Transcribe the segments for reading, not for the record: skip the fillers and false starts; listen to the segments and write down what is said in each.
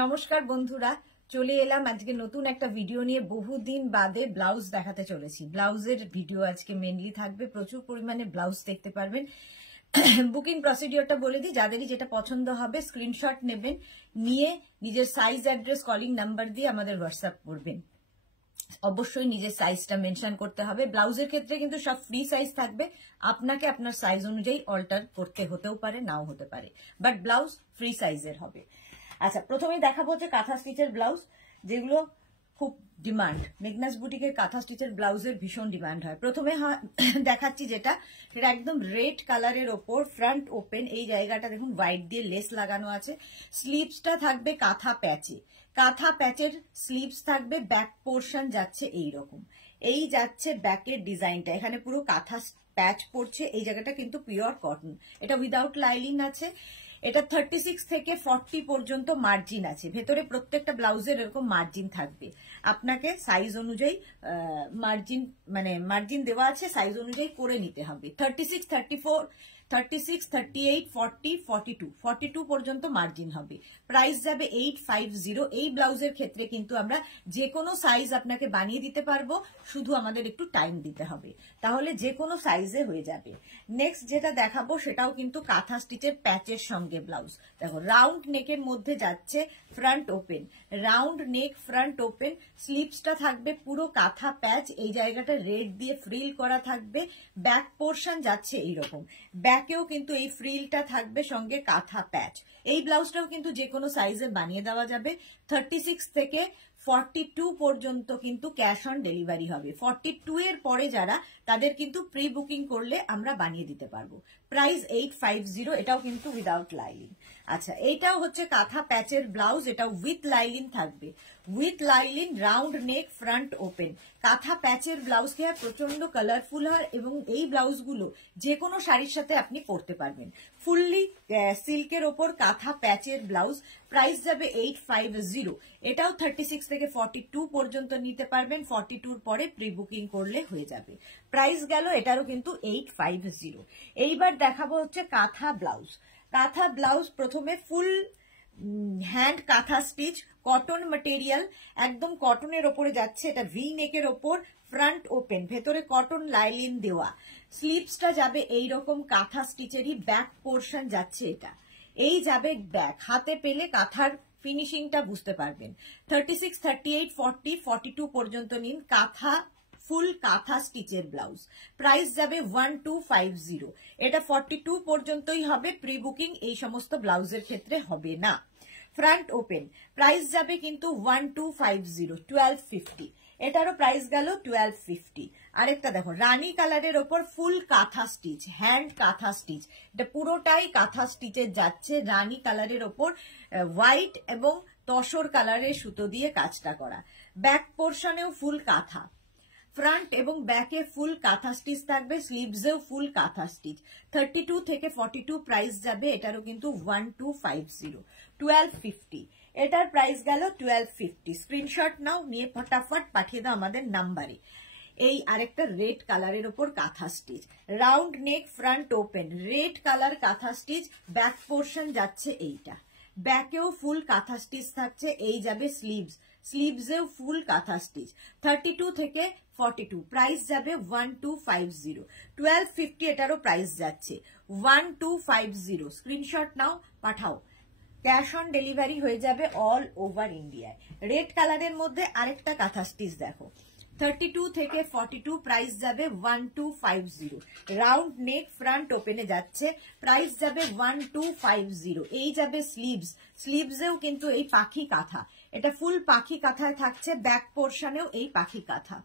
নমস্কার বন্ধুরা, চলে এলাম আজকে নতুন একটা ভিডিও নিয়ে। বহুদিন বাদে ব্লাউজ দেখাতে চলেছি। ব্লাউজের ভিডিও আজকে মেনলি থাকবে, প্রচুর পরিমাণে ব্লাউজ দেখতে পারবেন। বুকিং প্রসিডিওরটা বলে দিই, যাদেরই যেটা পছন্দ হবে স্ক্রিনশট নেবেন, নিয়ে নিজের সাইজ, অ্যাড্রেস, কলিং নাম্বার দিয়ে আমাদের হোয়াটসঅ্যাপ করবেন। অবশ্যই নিজের সাইজটা মেনশন করতে হবে। ব্লাউজের ক্ষেত্রে কিন্তু সব ফ্রি সাইজ থাকবে, আপনাকে আপনার সাইজ অনুযায়ী অল্টার করতে হতেও পারে, নাও হতে পারে, বাট ব্লাউজ ফ্রি সাইজের হবে। আচ্ছা, প্রথমেই দেখাবো হচ্ছে কাঁথা স্টিচের ব্লাউজ, যেগুলো খুব ডিমান্ড। মেঘনাস বুটিকের কাঁথা স্টিচের ব্লাউজের ভীষণ ডিমান্ড হয়। প্রথমে দেখাচ্ছি যেটা একদম রেড কালারের ওপর ফ্রন্ট ওপেন, এই জায়গাটা দেখুন হোয়াইট দিয়ে লেস লাগানো আছে। স্লিভসটা থাকবে কাঁথা প্যাচে, কাঁথা প্যাচের স্লিভস থাকবে। ব্যাক পোর্শন যাচ্ছে এইরকম, এই যাচ্ছে ব্যাকের ডিজাইনটা, এখানে পুরো কাঁথা প্যাচ পড়ছে। এই জায়গাটা কিন্তু পিওর কটন, এটা উইদাউট লাইলিন আছে। এটা 36 থেকে 40 পর্যন্ত মার্জিন আছে। ভেতরে প্রত্যেকটা ব্লাউজের এরকম মার্জিন থাকবে, আপনাকে সাইজ অনুযায়ী মার্জিন দেওয়া আছে, সাইজ অনুযায়ী করে নিতে হবে। 36, 34, 36, 38, 40, 42 পর্যন্ত মার্জিন হবে। প্রাইস যাবে 850। এই ব্লাউজের ক্ষেত্রে কিন্তু আমরা যে কোনো সাইজ আপনাকে বানিয়ে দিতে পারবো, শুধু আমাদের একটু টাইম দিতে হবে, তাহলে যে কোনো সাইজে হয়ে যাবে। নেক্সট যেটা দেখাবো সেটাও কিন্তু কাঁথা স্টিচের প্যাচের সঙ্গে ব্লাউজ। দেখো, রাউন্ড নেকের মধ্যে যাচ্ছে front open, round neck front open. স্লিভসটা থাকবে পুরো কাঁথা প্যাচ, এই জায়গাটা রেড দিয়ে ফ্রিল করা থাকবে। ব্যাক পোর্শন যাচ্ছে এইরকম, ব্যাকেও কিন্তু এই ফ্রিলটা থাকবে, সঙ্গে কাঁথা প্যাচ। এই ব্লাউজটাও কিন্তু যে কোনো সাইজে বানিয়ে দেওয়া যাবে। 36 থেকে 42 পর্যন্ত কিন্তু ক্যাশ অন ডেলিভারি হবে। 42 এর পরে যারা, তাদের কিন্তু প্রি বুকিং করলে আমরা বানিয়ে দিতে পারবো। প্রাইস 850, এটাও কিন্তু উইদাউট লাইলিন। আচ্ছা, এইটাও হচ্ছে কাঁথা প্যাচের ব্লাউজ, এটা উইথ লাইলিন থাকবে, with lining, round neck, front open. কাঁথা প্যাচের ব্লাউজ কে প্রচন্ড কালারফুল হয় এবং এই ব্লাউজগুলো যে কোনো শাড়ির সাথে আপনি পরতে পারবেন। ফুললি সিল্কের ওপর কাঁথা প্যাচের ব্লাউজ, প্রাইস যাবে 850। এটাও 36 থেকে 42 পর্যন্ত নিতে পারবেন, 42 পরে প্রি বুকিং করলে হয়ে যাবে। প্রাইস গেল এটারও কিন্তু 850। এইবার দেখাবো হচ্ছে কাঁথা ব্লাউজ। কাঁথা ব্লাউজ প্রথমে ফুল হ্যান্ড কাঁথা স্টিচ, কটন ম্যাটেরিয়াল, একদম কটনের ওপরে যাচ্ছে। এটা ভি নেকের ওপর, ফ্রন্ট ওপেন, ভেতরে কটন লাইলিন দেওয়া। স্লিভসটা যাবে এইরকম কাঁথা স্টিচেরই, ব্যাক পোর্শন যাচ্ছে এটা, এই যাবে ব্যাক। হাতে পেলে কাঁথার ফিনিশিংটা বুঝতে পারবেন। 36, 38, 40, 42 পর্যন্ত নিন। কাঁথা ফুল কাঁথা স্টিচের ব্লাউজ, প্রাইস যাবে 1250। এটা 42 পর্যন্তই হবে, প্রি বুকিং এই সমস্ত ব্লাউজের ক্ষেত্রে হবে না। ফ্রন্ট ওপেন, প্রাইস যাবে কিন্তু 1250, 1250। এটারও প্রাইস গেল 1250। আরেকটা দেখো, রানী কালারের ওপর ফুল কাঁথা স্টিচ, হ্যান্ড কাঁথা স্টিচ, এটা পুরোটাই কাঁথা স্টিচের যাচ্ছে। রানী কালারের ওপর হোয়াইট এবং তসর কালারের সুতো দিয়ে কাজটা করা। ব্যাক পোর্শনেও ফুল কাঁথা, ফ্রন্ট এবং ব্যাকে ফুল কাঁথা স্টিচ থাকবে, স্লিভসেও ফুল কাঁথা স্টিচ। 32 থেকে 42 প্রাইস যাবে, এটারও কিন্তু 1250, 1250। এটার প্রাইস গেল 1250। স্ক্রিনশট নাও, নিয়ে ফটাফট পাঠিয়ে দাও আমাদের নাম্বারে। এই আরেকটা রেড কালারের ওপর কাঁথা stitch, round neck, front open, red colour কাঁথা স্টিচ। ব্যাক পোর্শন যাচ্ছে এইটা, ব্যাকেও ফুল কাঁথা স্টিচ থাকছে। এই যাবে স্লিভস, স্লিভসেও ফুল কাঁথা স্টিচ। 32 থেকে 42 প্রাইস যাবে 1250, 1250। এটারও প্রাইস যাচ্ছে 1250। স্ক্রিনশট নাও, পাঠাও। ক্যাশ অন ডেলিভারি হয়ে যাবে অল ওভার ইন্ডিয়ায়। রেড কালারের মধ্যে আরেকটা কাঁথা স্টিচ দেখো, 32 থেকে 42 প্রাইস যাবে 1250। রাউন্ড নেক, ফ্রন্ট ওপেনে যাচ্ছে, প্রাইস যাবে 1250। এই যাবে স্লিভস, স্লিভসেও কিন্তু এই পাখি কাঁথা, এটা ফুল পাখি কাঁথায় থাকছে। ব্যাক পোর্শনেও এই পাখি কাঁথা,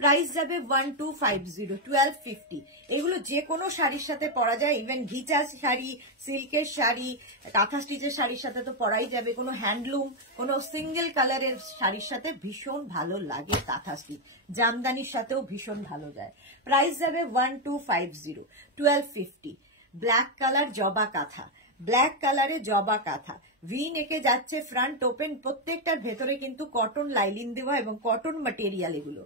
প্রাইস যাবে 1250, 1250। এগুলো যে কোনো শাড়ির সাথে পরা যায়, ইভেন ঘিচা শাড়ি, সিল্কের শাড়ি, কাঁথা স্টিচের শাড়ির সাথে তো পরাই যাবে। কোনো হ্যান্ডলুম, কোনো সিঙ্গেল কালারের শাড়ির সাথে ভীষণ ভালো লাগে কাঁথা স্টিচ, জামদানির সাথেও ভীষণ ভালো যায়। প্রাইস যাবে 1250, 1250। ব্ল্যাক কালার জবা কাঁথা, ব্ল্যাক কালারে জবা কাঁথা, ভি নেকে যাচ্ছে, ফ্রন্ট ওপেন, প্রত্যেকটার ভেতরে কিন্তু কটন লাইলিন দেওয়া এবং কটন ম্যাটেরিয়াল এগুলো।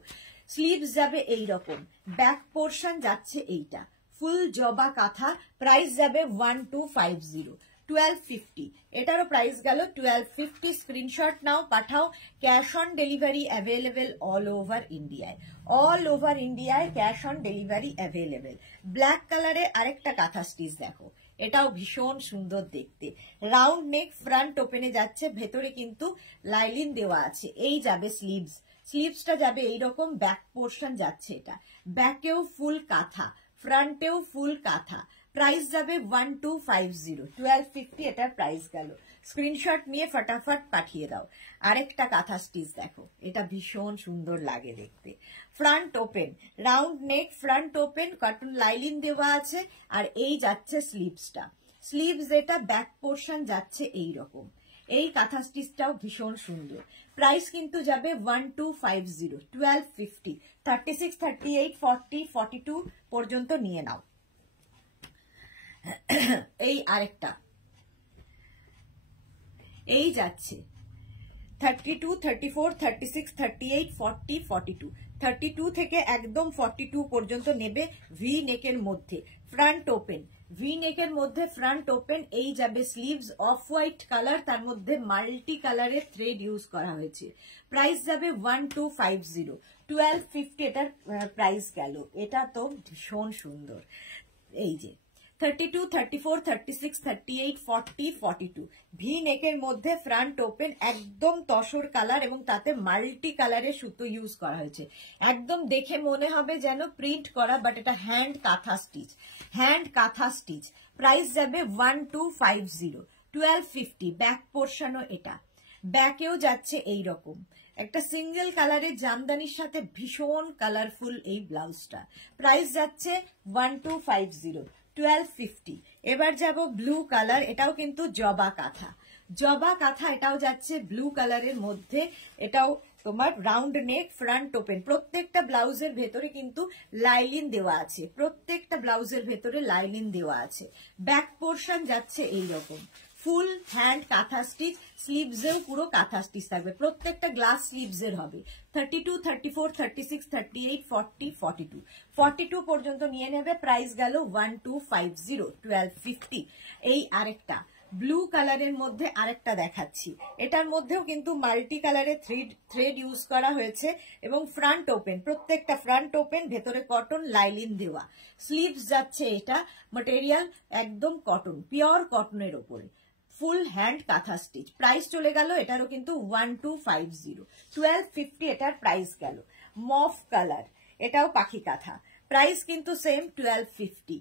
স্লিভস যাবে এইরকম, ব্যাক পোর্শন যাচ্ছে এইটা, ফুল জবা কাঁথা। প্রাইস যাবে 1250, 1250, এটারও প্রাইস গেল 1250। স্ক্রিনশট নাও, পাঠাও। Cash on delivery available all over ইন্ডিয়ায়, অল ওভার ইন্ডিয়ায় cash on delivery available. Black কালারে আরেকটা কাঁথা স্টিচ দেখো, এটাও ভীষণ সুন্দর দেখতে। রাউন্ড নেক, ফ্রন্ট ওপেনে যাচ্ছে, ভেতরে কিন্তু লাইলিন দেওয়া আছে। এই যাবে স্লিভস, স্লিভসটা যাবে এইরকম, ব্যাক পোর্শন যাচ্ছে এটা, ব্যাকেও ফুল কাঁথা, ফ্রন্টেও ফুল কাঁথা। প্রাইস যাবে 1250, 1250 এটার প্রাইস গেল। স্ক্রিনশট নিয়ে ফটাফট পাঠিয়ে দাও। আরেকটা কাঁথা স্টিচ দেখো, এটা ভীষণ সুন্দর লাগে দেখতে। Front open, round neck, front open, cotton lining দেওয়া আছে। আর এই যাচ্ছে স্লিভসটা, স্লিভস এটা ব্যাক পোর্শন যাচ্ছে এইরকম। এই কাঁথা স্টিচটাও ভীষণ সুন্দর। প্রাইস কিন্তু যাবে 1250, 1250। 36, 38, 40, 42 পর্যন্ত নিয়ে নাও। এই আরেকটা, এই যাচ্ছে 32, 34, 36, 38, 40, 42। 32 থেকে একদম 42 পর্যন্ত নেবে। ভি নেকের মধ্যে ফ্রন্ট ওপেন, ভি নেকের মধ্যে ফ্রন্ট ওপেন। এই যাবে স্লিভস অফ হোয়াইট কালার, তার মধ্যে মাল্টি কালারের থ্রেড ইউজ করা হয়েছে। প্রাইস যাবে 1250, 1250 এটার প্রাইস গেল। এটা তো ভীষণ সুন্দর। এই যে 32, 34, 36, 38, 40, 42 ভি নেকের মধ্যে ফ্রন্ট ওপেন, একদম তসর কালার এবং তাতে মাল্টি কালারের সুতো ইউজ করা হয়েছে। একদম দেখে মনে হবে যেন প্রিন্ট করা, বাট এটা হ্যান্ড কাঁথা স্টিচ, হ্যান্ড কাঁথা স্টিচ। প্রাইস যাবে 1250, 1250। ব্যাক পোর্শনও এটা, ব্যাকেও যাচ্ছে এই রকম একটা সিঙ্গেল কালারের জামদানির সাথে ভীষণ কালারফুল এই ব্লাউজটা। প্রাইস যাচ্ছে 1250, 1250। এবার যাব ব্লু কালার, এটাও কিন্তু জবা কাঁথা, জবা কাঁথা, এটাও যাচ্ছে ব্লু কালারের মধ্যে। এটাও তোমার রাউন্ড নেক, ফ্রন্ট ওপেন। প্রত্যেকটা ব্লাউজের ভেতরে কিন্তু লাইলিন দেওয়া আছে, প্রত্যেকটা ব্লাউজের ভেতরে লাইলিন দেওয়া আছে। ব্যাক পোর্শন যাচ্ছে এইরকম, ফুল হ্যান্ড কাঁথা স্টিচ, স্লিভসেও পুরো কাঁথা স্টিচ থাকবে, প্রত্যেকটা গ্লাস স্লিভসের হবে। 32, 34, 36, 38, 40, 42, 42 পর্যন্ত নিয়ে নেবে। প্রাইস গেল 1250, 1250। এই আরেকটা ব্লু কালারের মধ্যে আরেকটা দেখাচ্ছি, এটার মধ্যেও কিন্তু মাল্টি কালারের থ্রেড ইউজ করা হয়েছে এবং ফ্রন্ট ওপেন, প্রত্যেকটা ফ্রন্ট ওপেন, ভেতরে কটন লাইলিন দেওয়া। স্লিভস যাচ্ছে এটা, ম্যাটেরিয়াল একদম কটন, পিওর কটনের ওপরে, ফুল হ্যান্ড কাঁথা স্টিচ। প্রাইস চলে গেল এটারও কিন্তু 1250, 1250 এটার প্রাইস গেল। মফ কালার, এটাও পাখি কাঁথা, প্রাইস কিন্তু same 1250।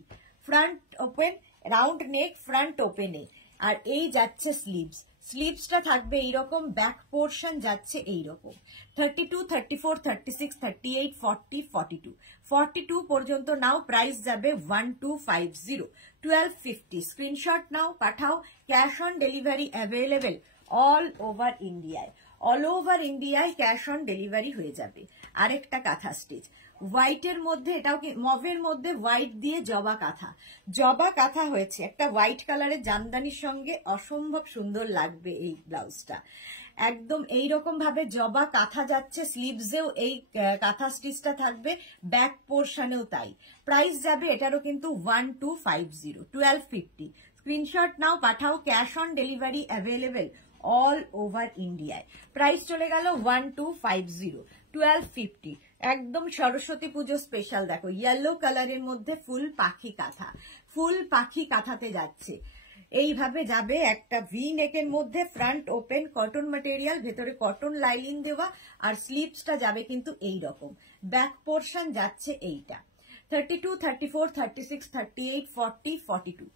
Front open, round neck, front ওপেনে। আর এই যাচ্ছে স্লিভস, স্লিভসটা থাকবে এইরকম, ব্যাক পোর্শন যাচ্ছে এইরকম। 32, 34, 36, 38, 40, 42, 42 পর্যন্ত নাও। প্রাইস যাবে 1250, 1250। স্ক্রিনশট নাও, পাঠাও। Cash on delivery available all over ইন্ডিয়ায়, অল ওভার ইন্ডিয়ায় ক্যাশ অন ডেলিভারি হয়ে যাবে। আরেকটা কাঁথা স্টিচ হোয়াইটের মধ্যে, এটাও কি মভের মধ্যে হোয়াইট দিয়ে জবা কাঁথা, জবা কাঁথা হয়েছে একটা হোয়াইট কালারের জামদানির সঙ্গে, অসম্ভব সুন্দর লাগবে এই ব্লাউজটা। একদম এইরকম ভাবে জবা কাঁথা যাচ্ছে, স্লিভসেও এই কাঁথা স্টিচটা থাকবে, ব্যাক পোর্শনেও তাই। প্রাইস যাবে এটারও কিন্তু 1250, 1250। স্ক্রিনশট নাও, পাঠাও। Cash on delivery available all over ইন্ডিয়ায়। প্রাইস চলে গেল 1250, 1250। একদম সরস্বতী পুজো স্পেশাল দেখো, ইয়েলো কালারের মধ্যে ফুল পাখি কাঁথা, ফুল পাখি কাঁথাতে যাচ্ছে। এইভাবে যাবে একটা ভি নেকের মধ্যে, ফ্রন্ট ওপেন, কটন ম্যাটেরিয়াল, ভেতরে কটন লাইলিন দেওয়া। আর স্লিভসটা যাবে কিন্তু এই রকম, ব্যাক পোর্শন যাচ্ছে এইটা। 32, 34, 36, 38, 40, 42,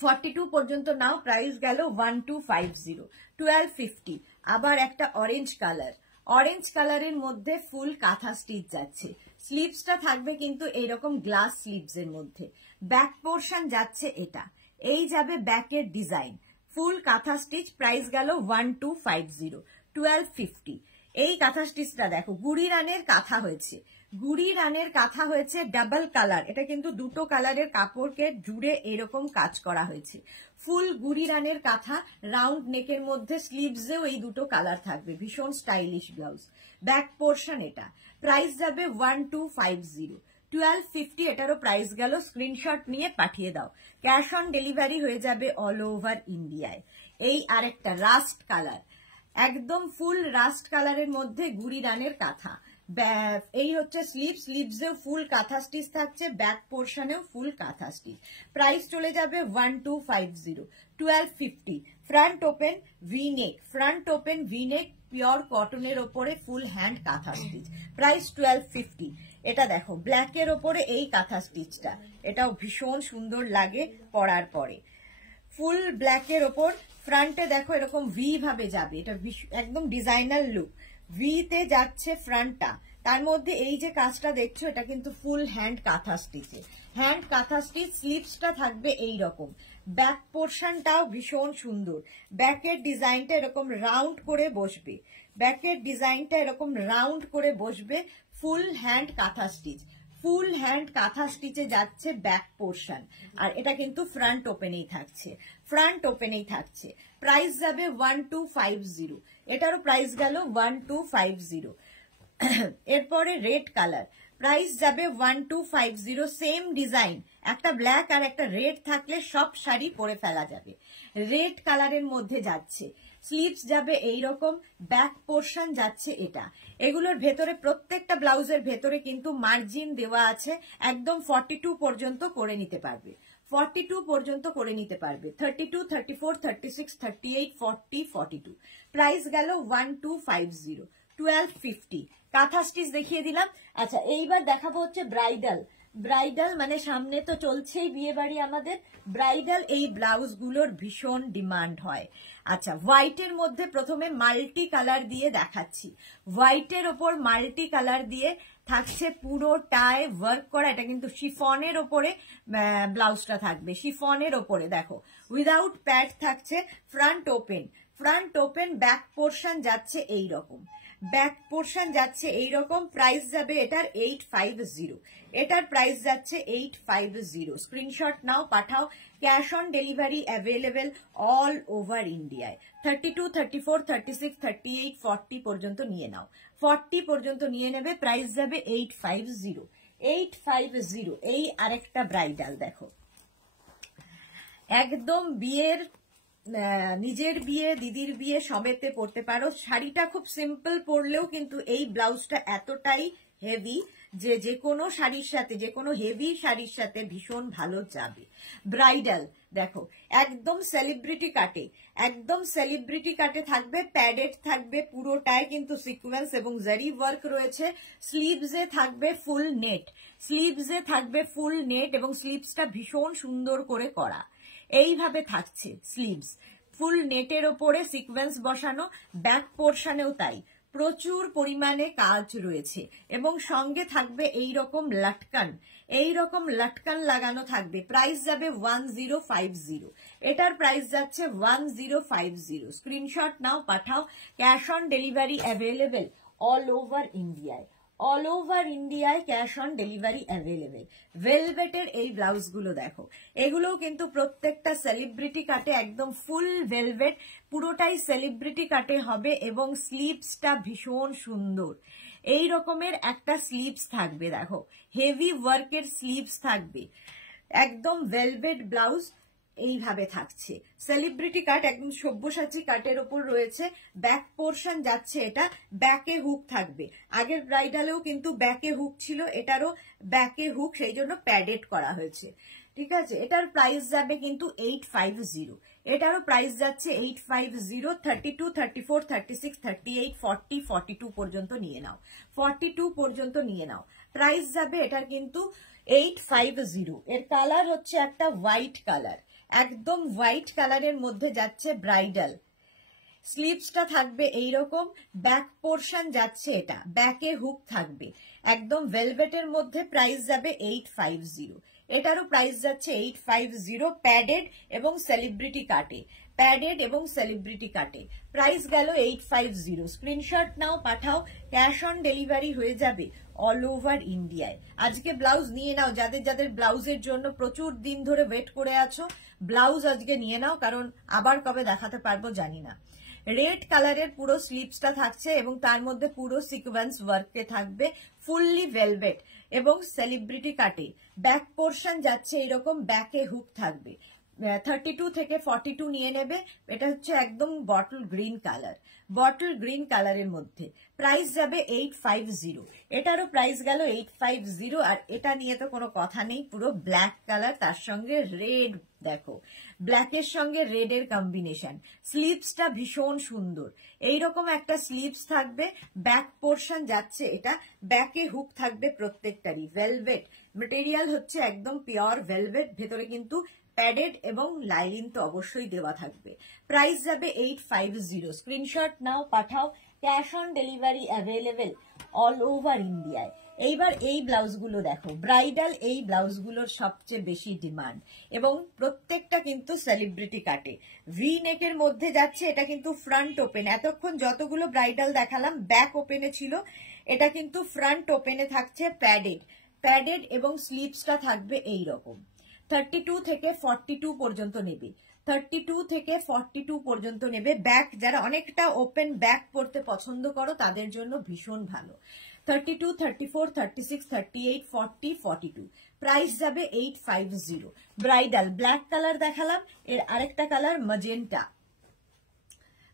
42 পর্যন্ত নাও। প্রাইস গেল 1250, 1250। আবার একটা অরেঞ্জ কালার, অরেঞ্জ কালারের মধ্যে ফুল কাঁথা স্টিচ যাচ্ছে। স্লিভসটা থাকবে কিন্তু এইরকম গ্লাস স্লিভসের মধ্যে, ব্যাক পোর্শন যাচ্ছে এটা। এই যাবে ব্যাকের ডিজাইন, ফুল কাঁথা স্টিচ। প্রাইস গেল 1250, 1250। এই কাঁথা স্টিচটা দেখো, গুড়ি রানের কাঁথা হয়েছে, গুড়ি রানের কাঁথা হয়েছে, ডাবল কালার। এটা কিন্তু দুটো কালারের কাপড়কে জুড়ে এরকম কাজ করা হয়েছে, ফুল গুড়ি রানের কাঁথা, রাউন্ড নেকের মধ্যে, স্লিভসেও এই দুটো কালার থাকবে, ভীষণ স্টাইলিশ ব্লাউজ। ব্যাক পোর্শন এটা। প্রাইস যাবে 1250, 1250 এটারও প্রাইস গেল। স্ক্রিনশট নিয়ে পাঠিয়ে দাও। ক্যাশ অন ডেলিভারি হয়ে যাবে অল ওভার ইন্ডিয়ায়। এই আরেকটা রাস্ট কালার, একদম ফুল রাস্ট কালারের মধ্যে গুড়ি রানের কাঁথা। এই হচ্ছে স্লিভ, স্লিভসেও ফুল কাঁথা স্টিচ থাকছে, ব্যাক পোর্শনেও ফুল কাঁথা স্টিচ। প্রাইস চলে যাবে 1250, 1250। ফ্রন্ট ওপেন ভি নেক, ফ্রন্ট ওপেন ভি নেক, পিওর কটনের ওপরে ফুল হ্যান্ড কাঁথা স্টিচ। প্রাইস 1250। এটা দেখো ব্ল্যাকের ওপরে এই কাঁথা স্টিচটা, এটাও ভীষণ সুন্দর লাগে পরার পরে। ফুল ব্ল্যাকের ওপর ফ্রন্টে দেখো এরকম ভি ভাবে যাবে, এটা একদম ডিজাইনার লুক। ভি তে যাচ্ছে ফ্রন্টটা, তার মধ্যে এই যে কাজটা দেখছো এটা কিন্তু ফুল হ্যান্ড কাঁথা স্টিচে, হ্যান্ড কাঁথা স্টিচ। স্লিভসটা থাকবে এই রকম, ব্যাক পোর্শনটাও ভীষণ সুন্দর। ব্যাকের ডিজাইনটা এরকম রাউন্ড করে বসবে, ব্যাকের ডিজাইনটা এরকম রাউন্ড করে বসবে, ফুল হ্যান্ড কাঁথা স্টিচ। ফুল হ্যান্ড কাঁথা স্টিচে যাচ্ছে ব্যাক পোর্শন, আর এটা কিন্তু ফ্রন্ট ওপেনেই থাকছে, ফ্রন্ট ওপেনেই থাকছে। প্রাইস যাবে 1250, এটারও প্রাইস গেল 1250। এরপরে রেড কালার, প্রাইস যাবে 1250। সেম ডিজাইন, একটা ব্ল্যাক আর একটা রেড থাকলে সব শাড়ি পরে ফেলা যাবে। রেড কালারের মধ্যে যাচ্ছে, স্লিভস যাবে এইরকম, ব্যাক পোর্শন যাচ্ছে এটা। এগুলোর ভেতরে প্রত্যেকটা ব্লাউজের ভেতরে কিন্তু মার্জিন দেওয়া আছে, একদম 42 পর্যন্ত করে নিতে পারবে, 42 পর্যন্ত করে নিতে পারবে। 32, 34, 36, 38, 40, 42। প্রাইস গেল 1250, 1250। কাঁথা স্টিচ দেখিয়ে দিলাম। আচ্ছা এইবার দেখাবো হচ্ছে ব্রাইডাল। ব্রাইডাল মানে সামনে তো চলছেই বিয়ে বাড়ি আমাদের, ব্রাইডাল এই ব্লাউজ গুলোর ভীষণ ডিমান্ড হয়। আচ্ছা হোয়াইটের মধ্যে প্রথমে মাল্টি কালার দিয়ে দেখাচ্ছি, হোয়াইটের ওপর মাল্টি কালার দিয়ে থাকছে পুরোটায় ওয়ার্ক করা। এটা কিন্তু শিফনের ওপরে ব্লাউজটা থাকবে, শিফনের ওপরে দেখো উইদাউট প্যাড থাকছে, front open, front open, back portion যাচ্ছে এই রকম, ব্যাক পোর্শন যাচ্ছে এইরকম। প্রাইস যাবে এটার 850, এটার প্রাইস যাচ্ছে 850। স্ক্রিনশট নাও, পাঠাও। Cash on delivery available all over ইন্ডিয়ায়। 32, 34, 36, 38, 40 পর্যন্ত নিয়ে নাও, 40 পর্যন্ত নিয়ে নেবে। প্রাইস যাবে 850, 850। এই আরেকটা ব্রাইডাল দেখো, একদম বিয়ের, নিজের বিয়ে, দিদির বিয়ে সবেতে পরতে পারো। শাড়িটা খুব সিম্পল পরলেও কিন্তু এই ব্লাউজটা এতটাই হেভি যে যে কোনো শাড়ির সাথে, যে কোনো হেভি শাড়ির সাথে ভীষণ ভালো যাবে। ব্রাইডাল দেখো একদম সেলিব্রিটি কাটে, একদম সেলিব্রিটি কাটে থাকবে, প্যাডেড থাকবে পুরোটায় কিন্তু সিকোয়েন্স এবং জারি ওয়ার্ক রয়েছে। স্লিভসে থাকবে ফুল নেট, স্লিভসে থাকবে ফুল নেট এবং স্লিভসটা ভীষণ সুন্দর করে করা। এইভাবে থাকছে স্লিভস, ফুল নেটের ওপরে সিকোয়েন্স বসানো, ব্যাক পোর্শনেও তাই প্রচুর পরিমাণে কাজ রয়েছে এবং সঙ্গে থাকবে এই রকম লাটকান, এই রকম লাটকান লাগানো থাকবে। প্রাইস যাবে 1050, এটার প্রাইস যাচ্ছে 1050। স্ক্রিনশট নাও, পাঠাও। Cash on delivery available all over ইন্ডিয়ায়, অল ওভার ইন্ডিয়ায় ক্যাশ অন ডেলিভারি অ্যাভেলেবেল। ভেলভেটের এই ব্লাউজগুলো দেখো, এগুলোও কিন্তু প্রত্যেকটা সেলিব্রিটি কাটে, একদম ফুল ভেলভেট, পুরোটাই সেলিব্রিটি কাটে হবে এবং স্লিভসটা ভীষণ সুন্দর। এই রকমের একটা স্লিভস থাকবে দেখো, হেভি ওয়ার্কের স্লিভস থাকবে, একদম ভেলভেট ব্লাউজ এইভাবে থাকছে। সেলিব্রিটি কাট, একদম সব্যসাচী কাটের ওপর রয়েছে। ব্যাক পোর্শন যাচ্ছে এটা, ব্যাকে হুক থাকবে। আগের ব্রাইডালেও কিন্তু ব্যাকে হুক ছিল, এটারও ব্যাকে হুক, সেই জন্য প্যাডেড করা হয়েছে। ঠিক আছে, এটার প্রাইস যাবে কিন্তু 850, এটারও প্রাইস যাচ্ছে 850। 32, 34, 36, 38, 40, 42 পর্যন্ত নিয়ে নাও, 42 পর্যন্ত নিয়ে নাও। প্রাইস যাবে এটার কিন্তু 850। এর কালার হচ্ছে একটা হোয়াইট কালার, একদম হোয়াইট কালারের মধ্যে যাচ্ছে ব্রাইডাল। স্লিভসটা থাকবে এইরকম, ব্যাক পোর্শন যাচ্ছে এটা, ব্যাকে হুক থাকবে, একদম ভেলভেটের মধ্যে। প্রাইস যাবে 850, এটারও প্রাইস যাচ্ছে 850। প্যাডেড এবং সেলিব্রিটি কাটে, প্যাডেড এবং সেলিব্রিটি কাটে। প্রাইস গেল 850। স্ক্রিনশট নাও, পাঠাও, ক্যাশ অন ডেলিভারি হয়ে যাবে অল ওভার ইন্ডিয়ায়। আজকে ব্লাউজ নিয়ে নাও, যাদের যাদের ব্লাউজের জন্য প্রচুর দিন ধরে ওয়েট করে আছো, ব্লাউজ আজকে নিয়ে নাও, কারণ আবার কবে দেখাতে পারবো জানি না। রেড কালারের পুরো স্লিভসটা থাকছে এবং তার মধ্যে পুরো সিকোয়েন্স ওয়ার্কে থাকবে, ফুললি ভেলভেট এবং সেলিব্রিটি কাটে। ব্যাক পোর্শন যাচ্ছে এরকম, ব্যাকে হুক থাকবে। 32 থেকে 42 নিয়ে নেবে। এটা হচ্ছে একদম বটল গ্রিন কালারের মধ্যে। প্রাইস যাবে 850। এটারও প্রাইস গেল 850। আর এটা নিয়ে তো কোনো কথা নেই, পুরো ব্ল্যাক কালার, তার সঙ্গে রেড, দেখো ব্ল্যাকের সঙ্গে রেডের কম্বিনেশন। স্লিভসটা ভীষণ সুন্দর, এইরকম একটা স্লিভস থাকবে। ব্যাক পোর্শন যাচ্ছে এটা, ব্যাকে হুক থাকবে প্রত্যেকটারই। ভেলভেট মেটেরিয়াল হচ্ছে একদম পিওর ভেলভেট, ভেতরে কিন্তু প্যাডেড এবং লাইলিন তো অবশ্যই দেওয়া থাকবে। প্রাইস যাবে 850। স্ক্রিনশট নাও, পাঠাও, cash on delivery available all over ইন্ডিয়ায়। এইবার এই ব্লাউজগুলো দেখো, ব্রাইডাল এই ব্লাউজগুলোর সবচেয়ে বেশি ডিমান্ড এবং প্রত্যেকটা কিন্তু সেলিব্রিটি কাটে। ভি নেকের মধ্যে যাচ্ছে, এটা কিন্তু ফ্রন্ট ওপেন। এতক্ষণ যতগুলো ব্রাইডাল দেখালাম ব্যাক ওপেনে ছিল, এটা কিন্তু ফ্রন্ট ওপেনে থাকছে, প্যাডেড এবং স্লিভসটা থাকবে এইরকম। 32 থেকে 42 পর্যন্ত নেবে, 32 থেকে 42 পর্যন্ত নেবে। ব্যাক যারা অনেকটা ওপেন ব্যাক পরতে পছন্দ করো তাদের জন্য ভীষণ ভালো। 32, 34, 36, 38, 40, 42। প্রাইস যাবে 850। ব্রাইডাল ব্ল্যাক কালার দেখালাম, এর আরেকটা কালার ম্যাজেন্টা।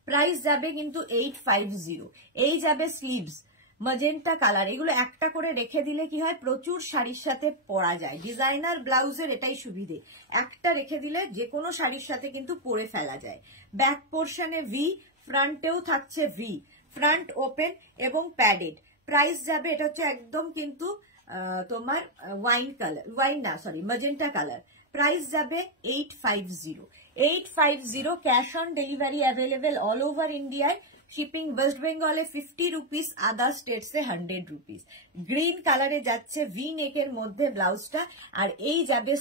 প্রাইস যাবে কিন্তু 850। এই যাবে স্লিভস ম্যাজেন্টা কালার। এগুলো একটা করে রেখে দিলে কি হয়, প্রচুর শাড়ির সাথে পরা যায়। ডিজাইনার ব্লাউজের এটাই সুবিধে, একটা রেখে দিলে যে কোনো শাড়ির সাথে কিন্তু পরে ফেলা যায়। ব্যাক পোর্শনে ভি, ফ্রন্টেও থাকছে ভি, ফ্রন্ট ওপেন এবং প্যাডেড। প্রাইস যাবে, এটা হচ্ছে একদম কিন্তু তোমার ম্যাজেন্টা কালার। প্রাইস যাবে 850। 850। Cash on delivery available all over ইন্ডিয়ায়। শিপিং ওয়েস্ট বেঙ্গলে 50 রুপিস, আদার স্টেটসে 100 রুপিস। গ্রিন কালারে যাচ্ছে ভি নেকের মধ্যে ব্লাউজটা। আর এই যাবে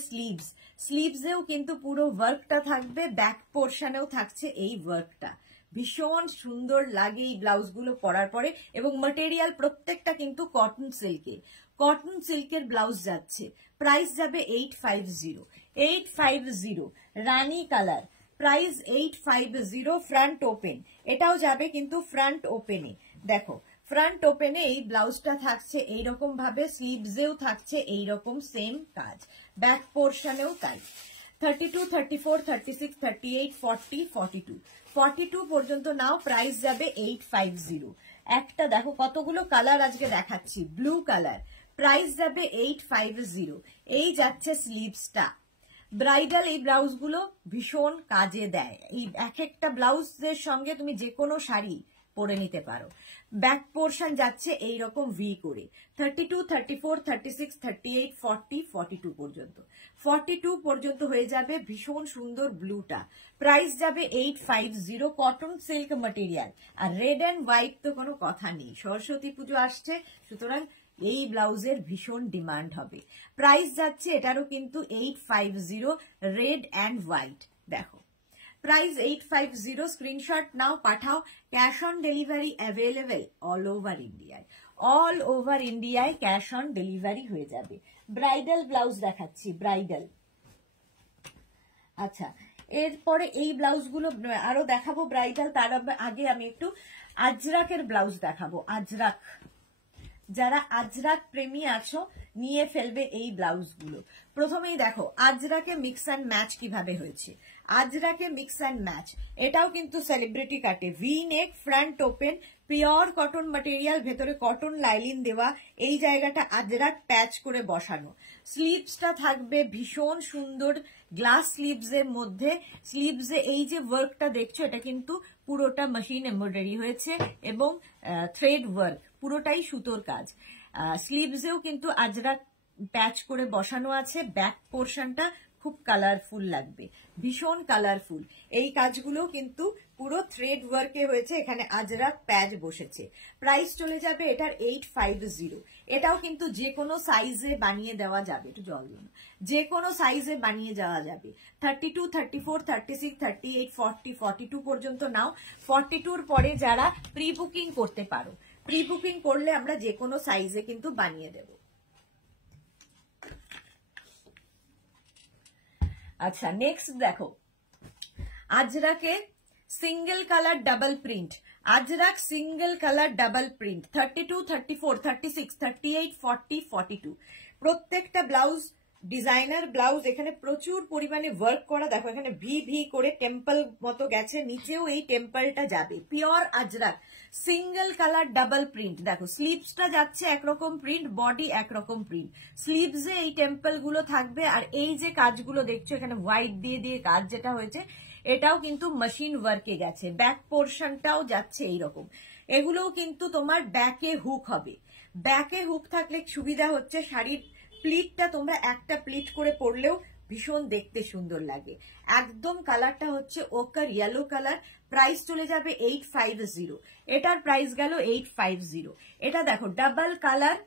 স্লিভসেও কিন্তু পুরো ওয়ার্কটা থাকবে, ব্যাক পোর্শনেও থাকছে এই ওয়ার্কটা। ভীষণ সুন্দর লাগে এই ব্লাউজগুলো পরার পরে এবং ম্যাটেরিয়াল প্রত্যেকটা কিন্তু কটন সিল্কের ব্লাউজ যাচ্ছে। প্রাইস যাবে 850। 850 রানী কালার। প্রাইস 850। ফ্রন্ট ওপেন, এটাও যাবে কিন্তু ফ্রন্ট ওপেনে। দেখো ফ্রন্ট ওপেনে এই ব্লাউজটা থাকছে এইরকম ভাবে, স্লিভসেও থাকছে এইরকম সেম কাজ, ব্যাক পোর্শনেও তাই। 32, 34, 36, 38, 40, 42। 42 পর্যন্ত নাও। প্রাইস যাবে 850। একটা দেখো কতগুলো কালার আজকে দেখাচ্ছি, ব্লু কালার। প্রাইস যাবে 850। এই যাচ্ছে স্লিভসটা। ব্রাইডাল এই ব্লাউজগুলো ভীষণ কাজে দেয়, এই এক একটা ব্লাউজের সঙ্গে তুমি যে কোনো শাড়ি পরে নিতে পারো। ব্যাক পোর্শন যাচ্ছে এইরকম ভি করে। 32, 34, 36, 38, 40, 42 পর্যন্ত। 42 পর্যন্ত হয়ে যাবে ভীষণ সুন্দর ব্লুটা। প্রাইস যাবে 850। Cotton silk material. আর রেড অ্যান্ড হোয়াইট তো কোনো কথা নেই, সরস্বতী পুজো আসছে, সুতরাং এই ব্লাউজের ভীষণ ডিমান্ড হবে। প্রাইস যাচ্ছে এটারও কিন্তু 850, রেড অ্যান্ড হোয়াইট। দেখো প্রাইস 850। স্ক্রিনশট নাও, পাঠাও, cash on delivery available all over ইন্ডিয়ায়। অল ওভার ইন্ডিয়ায় ক্যাশ অন ডেলিভারি হয়ে যাবে। ব্রাইডাল ব্লাউজ দেখাচ্ছি, ব্রাইডাল। আচ্ছা, এরপরে এই ব্লাউজগুলো আরো দেখাবো ব্রাইডাল, তার আগে আমি একটু আজরাকের ব্লাউজ দেখাবো। আজরাক, যারা আজরাক প্রেমী আছো নিয়ে ফেলবে এই ব্লাউজগুলো। প্রথমেই দেখো আজরাকে মিক্স অ্যান্ড ম্যাচ কিভাবে হয়েছে। আজরাকে মিক্স অ্যান্ড ম্যাচ, এটাও কিন্তু সেলিব্রিটি কাটে। ভি নেক, front open, pure cotton material, ভেতরে কটন লাইলিন দেওয়া, এই জায়গাটা আজরাক প্যাচ করে বসানো। স্লিভসটা থাকবে ভীষণ সুন্দর গ্লাস স্লিভসের মধ্যে। স্লিভসে এই যে ওয়ার্কটা দেখছো এটা কিন্তু পুরোটা মেশিন এমব্রয়ডারি হয়েছে এবং থ্রেড ওয়ার্ক, পুরোটাই সুতোর কাজ। স্লিভসেও কিন্তু আজরাক প্যাচ করে বসানো আছে। ব্যাক পোর্শনটা খুব কালারফুল লাগবে, ভীষণ কালারফুল। এই কাজগুলো কিন্তু পুরো থ্রেড ওয়ার্কে হয়েছে, এখানে আজরাক প্যাচ বসেছে। প্রাইস চলে যাবে এটার 850। এটাও কিন্তু যে কোনো সাইজে বানিয়ে দেওয়া যাবে, একটু জল দিন, যে কোনো সাইজে বানিয়ে যাওয়া যাবে। 32, 34, 36, 38, 40, 42 পর্যন্ত নাও। 42-র পরে যারা প্রি বুকিং করতে পারো, প্রি বুকিং করলে আমরা যে কোনো সাইজে কিন্তু বানিয়ে দেব। আচ্ছা, নেক্সট দেখো আজরাকে single colour double print, Ajrakh single colour double print 32, 34, 36, 38, 40, 42। প্রত্যেকটা ব্লাউজ ডিজাইনার ব্লাউজ, এখানে প্রচুর পরিমাণে ওয়ার্ক করা। দেখো এখানে ভি ভি করে টেম্পল মতো গেছে, নিচেও এই টেম্পলটা যাবে। Pure Ajrak single colour double print. দেখো স্লিভসটা যাচ্ছে একরকম প্রিন্ট, বডি একরকম প্রিন্ট, স্লিভসে এই টেম্পল গুলো থাকবে। আর এই যে কাজগুলো দেখছো এখানে হোয়াইট দিয়ে দিয়ে কাজ যেটা হয়েছে, এটাও কিন্তু মেশিন ওয়ার্কে গেছে। ব্যাক পোর্শনটাও যাচ্ছে এইরকম। এগুলোও কিন্তু তোমার ব্যাকে হুক হবে। ব্যাকে হুক থাকলে সুবিধা হচ্ছে শাড়ির প্লিটটা তোমরা একটা প্লিট করে পরলেও ভীষণ দেখতে সুন্দর লাগে। একদম কালারটা হচ্ছে ওকার ইয়েলো কালার। প্রাইস চলে যাবে 850। এটার প্রাইস গেল 850। এটা দেখো double colour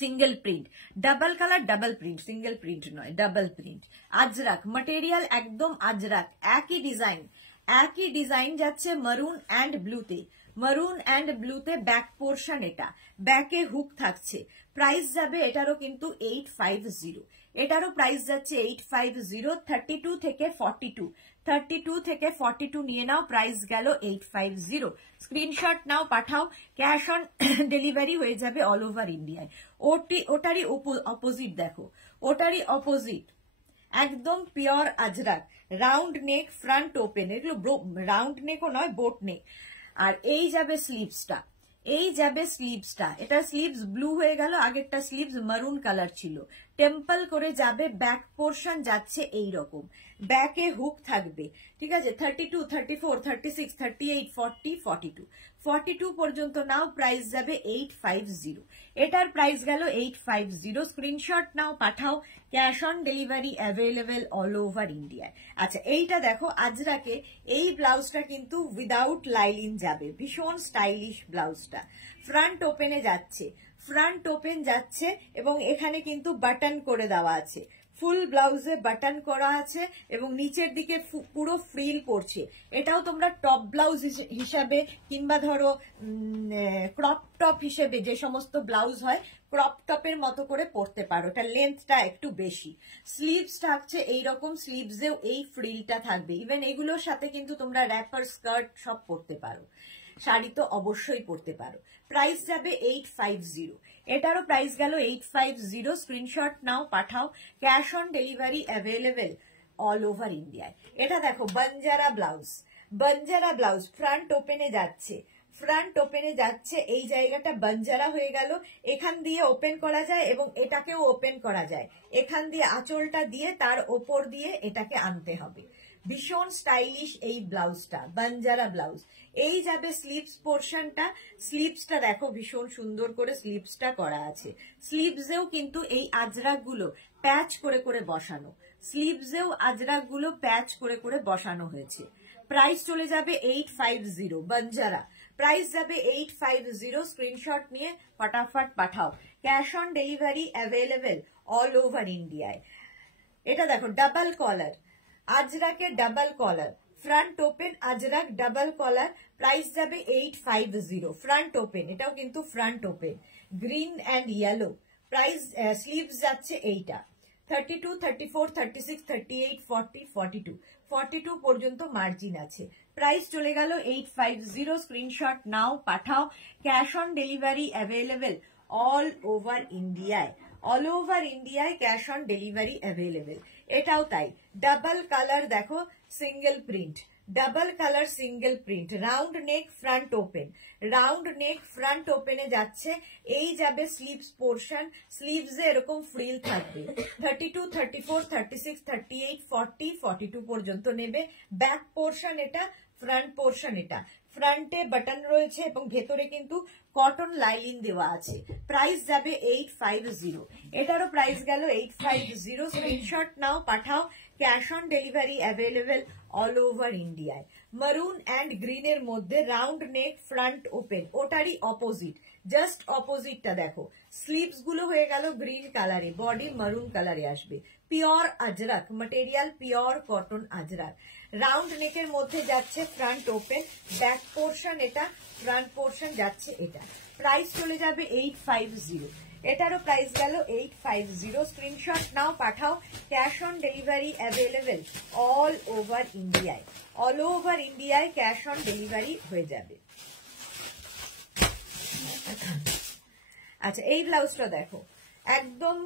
single print, double colour double print, single print নয়, ডাবল প্রিন্ট। আজরাক material একদম আজরাক, একই ডিজাইন, একই ডিজাইন যাচ্ছে মারুন অ্যান্ড ব্লুতে, মারুন অ্যান্ড ব্লুতে ব্যাক পোর্শন, এটা ব্যাকে হুক থাকছে। প্রাইস যাবে এটারও কিন্তু 850। এটারও প্রাইস যাচ্ছে 850। 32 থেকে 42, 32 থেকে 42 নিয়ে নাও, প্রাইস গেল 850। স্ক্রিনশট নাও, পাঠাও, ক্যাশ অন ডেলিভারি হয়ে যাবে অল ওভার ইন্ডিয়ায়। ওটারই অপোজিট দেখো, ওটারই অপোজিট একদম pure Ajrak, round neck, front open. এগুলো রাউন্ড নেকও নয়, বোট নেক। আর এই যাবে স্লিভসটা, এই যাবে স্লিভসটা, এটা স্লিভস ব্লু হয়ে গেল, আগেরটা স্লিভস মারুন কালার ছিল। টেম্পল করে যাবে, ব্যাক পোর্শন যাচ্ছে এই রকম, ব্যাকে হুক থাকবে। ঠিক আছে, 32, 34, 36, 38, 40, 42, 42 পর্যন্ত নাও, প্রাইস যাবে 850। এটার প্রাইস গেল 850। স্ক্রিনশট নাও, পাঠাও, cash on delivery available all over ইন্ডিয়ায়। আচ্ছা, এইটা দেখো আজরাকে, এই ব্লাউজটা কিন্তু উইদাউট লাইলিন যাবে, ভীষণ স্টাইলিশ ব্লাউজটা। ফ্রন্ট ওপেনে যাচ্ছে, ফ্রন্ট ওপেন যাচ্ছে এবং এখানে কিন্তু বাটন করে দেওয়া আছে, ফুল ব্লাউজে বাটন করা আছে এবং নিচের দিকে পুরো ফ্রিল পড়ছে। এটাও তোমরা টপ ব্লাউজ হিসাবে কিংবা ধরো ক্রপ টপ হিসেবে, যে সমস্ত ব্লাউজ হয় ক্রপ টপের মতো করে পরতে পারো। এটা লেন্থটা একটু বেশি। স্লিভস থাকছে এইরকম, স্লিভসেও এই ফ্রিলটা থাকবে। ইভেন এগুলোর সাথে কিন্তু তোমরা র্যাপার, স্কার্ট সব পরতে পারো, শাড়ি তো অবশ্যই পরতে পারো। প্রাইস যাবে 850। এটারও প্রাইস গেল 850। স্ক্রিনশট নাও, পাঠাও, cash on delivery available all over ইন্ডিয়ায়। এটা দেখো Banjara blouse, Banjara blouse front ওপেনে যাচ্ছে, ফ্রন্ট ওপেনে যাচ্ছে। এই জায়গাটা বাঞ্জারা হয়ে গেল, এখান দিয়ে ওপেন করা যায় এবং এটাকেও ওপেন করা যায়। এখান দিয়ে আঁচলটা দিয়ে তার ওপর দিয়ে এটাকে আনতে হবে। ভীষণ স্টাইলিশ এই ব্লাউজটা, বাঞ্জারা ব্লাউজ। এই যাবে স্লিভস পোর্শনটা, স্লিভসটা দেখো ভীষণ সুন্দর করে স্লিভসটা করা আছে। স্লিভসেও কিন্তু এই আজরাক গুলো প্যাচ করে করে বসানো, স্লিভসেও আজরাক গুলো প্যাচ করে করে বসানো হয়েছে। প্রাইস চলে যাবে 850 বাঞ্জারা, প্রাইস যাবে 850। স্ক্রিনশট নিয়ে ফটাফট পাঠাও, cash on delivery available all over ইন্ডিয়ায়। এটা দেখো ডাবল কলার, আজরাকে double collar, front open Ajrakh double collar, price যাবে 850। ফ্রন্ট ওপেন, এটাও কিন্তু front open, green and yellow. Price sleeves যাচ্ছে এইটা 32, 34, 36, 38, 40, 42, 42 পর্যন্ত মার্জিন আছে। প্রাইস চলে গেল 850। স্ক্রিনশট নাও, পাঠাও, cash on delivery available all over ইন্ডিয়ায়, অল ওভার ইন্ডিয়ায় ক্যাশ অন ডেলিভারি অ্যাভেলেবেল। এটাও তাই, ডাবল কালার দেখো, single print, double colour single print, round neck front open, round neck front ওপেনে যাচ্ছে। এই যাবে স্লিভস পোর্শন, স্লিভসে এরকম ফ্রিল থাকবে। 32, 34, 36, 38, 40, 42 পর্যন্ত নেবে। ব্যাক পোর্শন এটা, ফ্রন্ট পোর্শন এটা। ফ্রন্টে বাটন রয়েছে এবং ভেতরে কিন্তু কটন লাইলিন দেওয়া আছে। প্রাইস যাবে 850। এটারও প্রাইস গেল 850। স্ক্রিনশট নাও, পাঠাও। Cash on delivery available all over ইন্ডিয়ায়। মারুন অ্যান্ড গ্রিনের মধ্যে রাউন্ড নেক, ফ্রন্ট ওপেন, ওটারই অপোজিট, জাস্ট অপোজিটটা দেখো। স্লিভস গুলো হয়ে গেল গ্রিন কালারে, বডি মারুন কালারে আসবে। Pure Ajrak material, pure cotton Ajrak. Round নেকের মধ্যে যাচ্ছে ফ্রন্ট ওপেন, ব্যাক পোর্শন এটা, ফ্রন্ট পোর্শন যাচ্ছে এটা। প্রাইস চলে যাবে 850। এটারও প্রাইস গেল 850। স্ক্রিনশট নাও, পাঠাও। Cash on delivery available all over ইন্ডিয়ায়। অল ওভার ইন্ডিয়ায় ক্যাশ অন ডেলিভারি হয়ে যাবে। আচ্ছা, এই ব্লাউজটা দেখো, একদম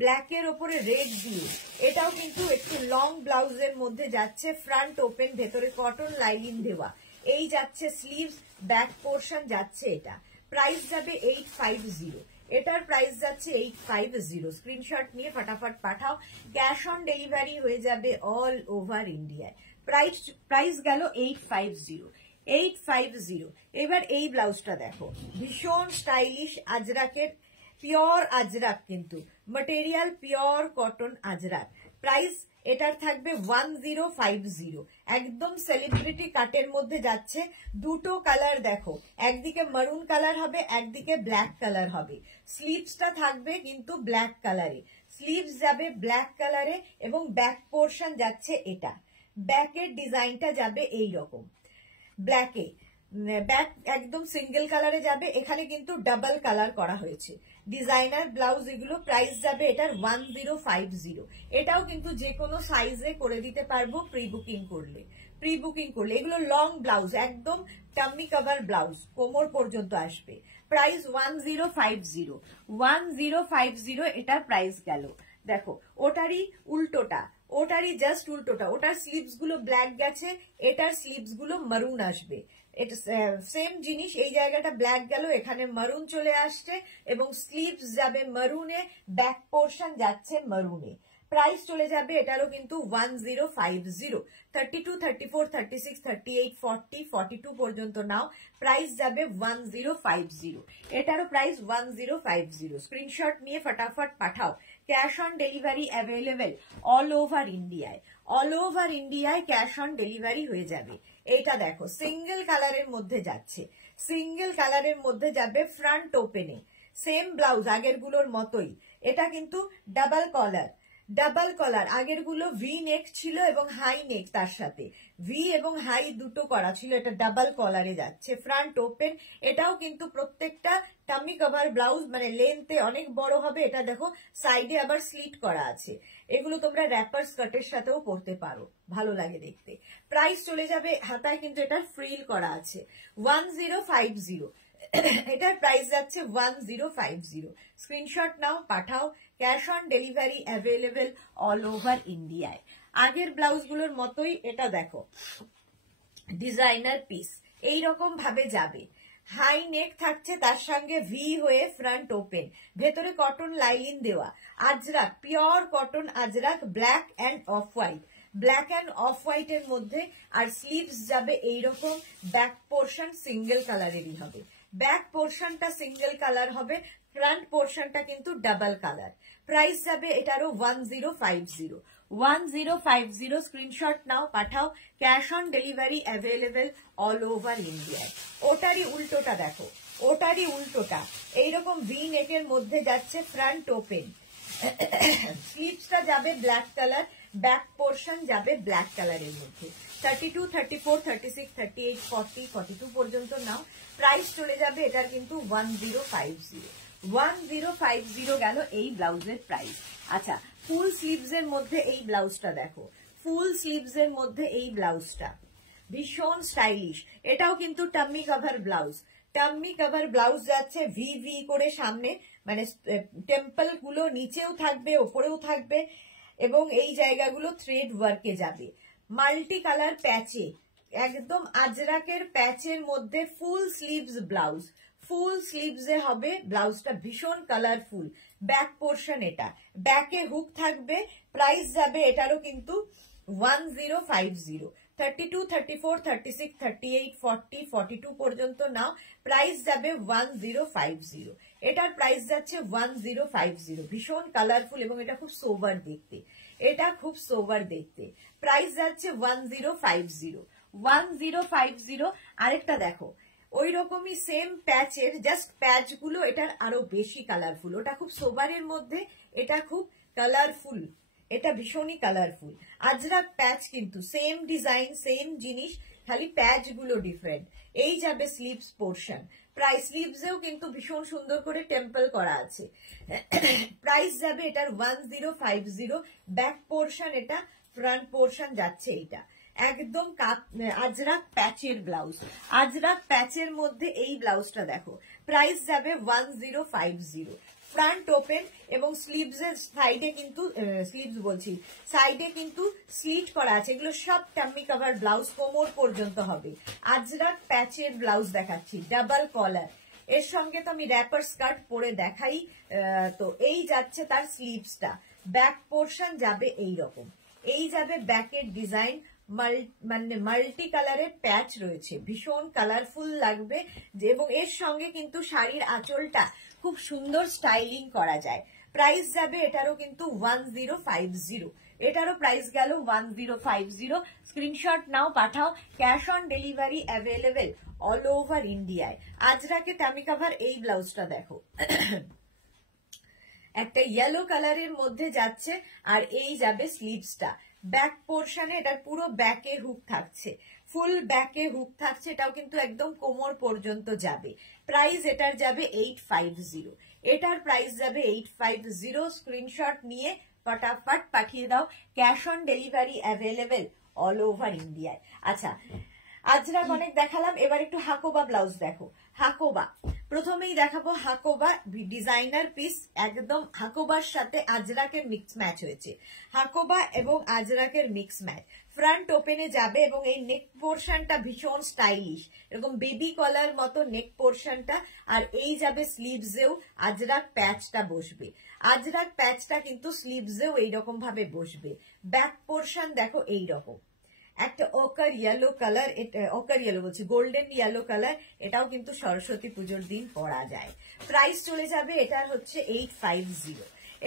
ব্ল্যাকের ওপরে রেড দিয়ে, এটাও কিন্তু একটু লং ব্লাউজের মধ্যে যাচ্ছে, ফ্রন্ট ওপেন, ভেতরে কটন লাইলিন দেওয়া। এই যাচ্ছে স্লিভস, ব্যাক পোর্শন যাচ্ছে এটা। প্রাইস যাবে 850। এটার প্রাইস যাচ্ছে 850। স্ক্রিনশট নিয়ে ফটাফট পাঠাও। ক্যাশ অন ডেলিভারি হয়ে যাবে অল ওভার ইন্ডিয়ায়। প্রাইস গেল 850। 850। এবার এই ব্লাউজটা দেখো, ভীষণ স্টাইলিশ আজরাকের, পিওর আজরাক কিন্তু material, pure cotton Ajrak. Price এটার থাকবে 1050। একদম সেলিব্রিটি কাটের মধ্যে যাচ্ছে। দুটো কালার দেখো, একদিকে মারুন কালার হবে, একদিকে ব্ল্যাক কালার হবে। স্লিভসটা থাকবে কিন্তু ব্ল্যাক কালারে, স্লিভস যাবে ব্ল্যাক কালারে এবং ব্যাক পোর্শন যাচ্ছে এটা। ব্যাকের ডিজাইনটা যাবে এই রকম, ব্ল্যাকে, ব্যাক একদম সিঙ্গেল কালারে যাবে। এখানে কিন্তু ডাবল কালার করা হয়েছে। ডিজাইনার ব্লাউজ এগুলো। প্রাইস যাবে এটার 1050। এটাও কিন্তু যে কোনো সাইজে করে দিতে পারবো প্রি বুকিং করলে। এগুলো লং ব্লাউজ, একদম টাম্মি কভার ব্লাউজ, কোমর পর্যন্ত আসবে। প্রাইস 1050। 1050 এটার প্রাইস গেল। দেখো, ওটারই উল্টোটা, ওটারই জাস্ট উল্টোটা। ওটার স্লিভস গুলো ব্ল্যাক গেছে, এটার স্লিভস গুলো মারুন আসবে। এটা সেম জিনিস, এই জায়গাটা ব্ল্যাক গেল, এখানে মারুন চলে আসছে এবং স্লিভস যাবে মারুনে, ব্যাক পোর্শন যাচ্ছে মারুনে। প্রাইস চলে যাবে এটারও কিন্তু 1050। 32, 34, 36, 38, 40, 42 পর্যন্ত নাও। প্রাইস যাবে 1050। এটারও প্রাইস 1050। স্ক্রিনশট নিয়ে ফটাফট পাঠাও। Cash on delivery available all over ইন্ডিয়ায়। অল ওভার ইন্ডিয়ায় ক্যাশ অন ডেলিভারি হয়ে যাবে। এটা দেখো, সিঙ্গেল কালারের মধ্যে যাচ্ছে, সিঙ্গেল কালারের মধ্যে যাবে, ফ্রন্ট ওপেনে, সেম ব্লাউজ আগের গুলোর মতোই। এটা কিন্তু ডাবল কলার, ডাবল কলার। আগের গুলো ভি নেক ছিল এবং হাই নেক, তার সাথে ভি এবং হাই দুটো করা ছিল। এটা ডাবল কলারে যাচ্ছে, ফ্রন্ট ওপেন। এটাও কিন্তু প্রত্যেকটা টামি কভার ব্লাউজ, মানে লেন্থে অনেক বড় হবে। এটা দেখো সাইডে আবার স্লিট করা আছে। এগুলো তোমরা র্যাপার স্কার্টের সাথেও পরতে পারো, ভালো লাগে দেখতে। প্রাইস চলে যাবে, হাতায় কিন্তু এটার ফ্রিল করা আছে, 1050। এটার প্রাইস যাচ্ছে 1050। স্ক্রিনশট নাও, পাঠাও। Cash on delivery available all over ইন্ডিয়ায়। আগের ব্লাউজগুলোর মতোই এটা দেখো, ডিজাইনার পিস এইরকম ভাবে যাবে। হাই নেক থাকছে, তার সঙ্গে ভি হয়ে ফ্রন্ট ওপেন, ভেতরে কটন লাইলিন দেওয়া। Ajrak, pure cotton Ajrak, black and off white, black and off white এর মধ্যে। আর স্লিভস যাবে এইরকম, ব্যাক পোর্শন সিঙ্গেল কালারেরই হবে। ব্যাক পোর্শনটা সিঙ্গেল কালার হবে, ফ্রন্ট পোর্শনটা কিন্তু ডাবল কালার। প্রাইস যাবে এটারও 1050। 1050। স্ক্রিনশট নাও, পাঠাও। Cash on delivery available all over ইন্ডিয়ায়। ওটারই উল্টোটা দেখো, ওটারই উল্টোটা এইরকম ভি নেকের মধ্যে যাচ্ছে, ফ্রন্ট ওপেন। স্লিভসটা যাবে ব্ল্যাক কালার, ব্যাক পোর্শন যাবে ব্ল্যাক কালারের মধ্যে। 32, 34, 36, 38, 40, 42 পর্যন্ত নাও। প্রাইস চলে যাবে এটার কিন্তু 1050। 1050 গেল এই ব্লাউজের প্রাইস। আচ্ছা, ফুল স্লিভস এর মধ্যে এই ব্লাউজটা দেখো, ফুল স্লিভস এর মধ্যে এই ব্লাউজটা ভীষণ স্টাইলিশ। এটাও কিন্তু tummy cover blouse, tummy cover blouse যাচ্ছে ভি ভি করে সামনে, মানে টেম্পল গুলো নিচেও থাকবে, ওপরেও থাকবে এবং এই জায়গাগুলো থ্রেড ওয়ার্কে যাবে। মাল্টি কালার প্যাচে, একদম আজরাকের প্যাচের মধ্যে ফুল স্লিভস ব্লাউজ, ফুল স্লিভসে হবে ব্লাউজটা, ভীষণ কালারফুল। ব্যাক পোর্শন এটা, ব্যাকে হুক থাকবে। প্রাইস যাবে এটারও কিন্তু 1050। 32, 34, 36, 38, 40, 42 পর্যন্ত নাও, প্রাইস যাবে 1050। এটার প্রাইস যাচ্ছে 1050। ভীষণ কালারফুল এবং এটা খুব সোবার দেখতে, এটা খুব সোবার দেখতে। প্রাইস যাচ্ছে 1050, 1050। আরেকটা দেখো ওই রকমই সেম প্যাচের, জাস্ট প্যাচ গুলো এটার আরো বেশি কালারফুল। ওটা খুব সোবারের মধ্যে, এটা খুব কালারফুল, এটা ভীষণই কালারফুল। আজরাক প্যাচ কিন্তু সেম ডিজাইন সেম জিনিস, খালি প্যাচ গুলো ডিফারেন্ট। এই যাবে স্লিভস পোর্শন, প্রাইস স্লিভসেও কিন্তু ভীষণ সুন্দর করে টেম্পল করা আছে। প্রাইস যাবে এটার 1050। ব্যাক পোর্শন এটা, ফ্রন্ট পোর্শন যাচ্ছে এইটা। একদম আজরাক প্যাচের ব্লাউজ, আজরাক প্যাচের মধ্যে এই ব্লাউজটা দেখো, প্রাইস যাবে 1050। ফ্রন্ট ওপেন এবং স্লিভস এর সাইডে কিন্তু স্লিভস বলছি, সাইডে কিন্তু স্লিট করা আছে। এগুলো সব টাম্মি কভার ব্লাউজ, কোমর পর্যন্ত হবে। আজরাক প্যাচের ব্লাউজ দেখাচ্ছি, ডাবল কলার। এর সঙ্গে তো আমি র্যাপার স্কার্ট পরে দেখাই। তো এই যাচ্ছে তার স্লিভসটা। ব্যাক পোর্শন যাবে এই রকম, এই যাবে ব্যাকের ডিজাইন, মানে মাল্টি কালারের প্যাচ রয়েছে, ভীষণ কালারফুল লাগবে। এবং এর সঙ্গে কিন্তু শাড়ির আঁচলটা খুব সুন্দর স্টাইলিং করা যায়। প্রাইস যাবে এটারও কিন্তু 1050। এটারও প্রাইস গেল 1050। স্ক্রিনশট নাও, পাঠাও। Cash on delivery available all over ইন্ডিয়ায়। আজরাকে টামি কাভার এই ব্লাউজটা দেখো, একটা ইয়েলো কালারের মধ্যে যাচ্ছে, আর এই যাবে স্লিভসটা। ব্যাক পোর্শনে এটার পুরো ব্যাকে হুক থাকছে, ফুল ব্যাকে হুক থাকছে। এটাও কিন্তু একদম কোমর পর্যন্ত যাবে। প্রাইস এটার যাবে 850। এটার প্রাইস যাবে 850। স্ক্রিনশট নিয়ে ফটাফট পাঠিয়ে দাও। Cash on delivery available all over ইন্ডিয়ায়। আচ্ছা, আজরাক অনেক দেখালাম, এবার একটু হাকোবা ব্লাউজ দেখো। হাকোবা প্রথমেই দেখাবো, হাকোবা ডিজাইনার পিস, একদম হাকোবার সাথে আজরাকের মিক্স ম্যাচ হয়েছে। হাকোবা এবং আজরাকের মিক্স ম্যাচ। ফ্রন্ট ওপেনে যাবে এবং এই নেক পোর্শনটা ভীষণ স্টাইলিশ, এরকম বেবি কলার মতো নেক পোর্শনটা। আর এই যাবে স্লিভসেও আজরাক প্যাচটা বসবে। আজরাক প্যাচটা কিন্তু স্লিভসেও এইরকম ভাবে বসবে। ব্যাক পোর্শন দেখো এইরকম, একটা ওকার ইয়েলো কালার, ওকার ইয়েলো বলছি, গোল্ডেন ইয়েলো কালার। এটাও কিন্তু সরস্বতী পুজোর দিন পরা যায়। প্রাইস চলে যাবে এটার হচ্ছে 850।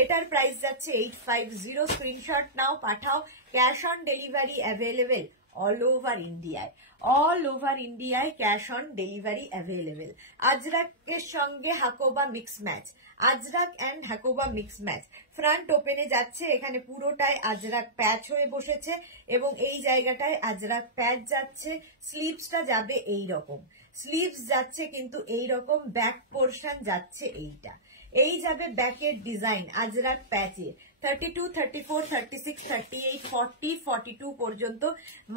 এটার প্রাইস যাচ্ছে 850। স্ক্রিনশট নাও, পাঠাও। Cash on delivery available all over ইন্ডিয়ায়, অল ওভার ইন্ডিয়ায় ক্যাশ অন ডেলিভারি অ্যাভেলেবেল। আজরাকের সঙ্গে Hakoba mix match, Ajrak and Hakoba mix match. Front ওপেনে যাচ্ছে, এখানে পুরোটাই আজরাক প্যাচ হয়ে বসেছে এবং এই জায়গাটায় আজরাক প্যাচ যাচ্ছে। স্লিভসটা যাবে এই রকম, স্লিভস যাচ্ছে কিন্তু এই রকম। ব্যাক পোর্শন যাচ্ছে এইটা, এই যাবে ব্যাকের ডিজাইন আজরাক প্যাচে। 32, 34, 36, 38, 40, 42 পর্যন্ত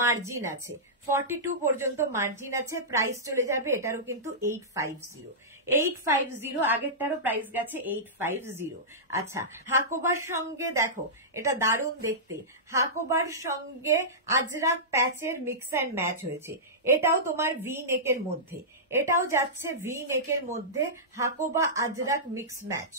মার্জিন আছে, 42 পর্যন্ত মার্জিন আছে। প্রাইস চলে যাবে এটারও কিন্তু 850। 850, আগেরটারও প্রাইস গেছে 850। আচ্ছা, হাকোবার সঙ্গে দেখো, এটা দারুণ দেখতে। হাকোবার সঙ্গে আজরাক প্যাচের মিক্স অ্যান্ড ম্যাচ হয়েছে। এটাও তোমার ভি নেকের মধ্যে, এটাও যাচ্ছে ভি নেকের মধ্যে। Hakoba Ajrak mix match.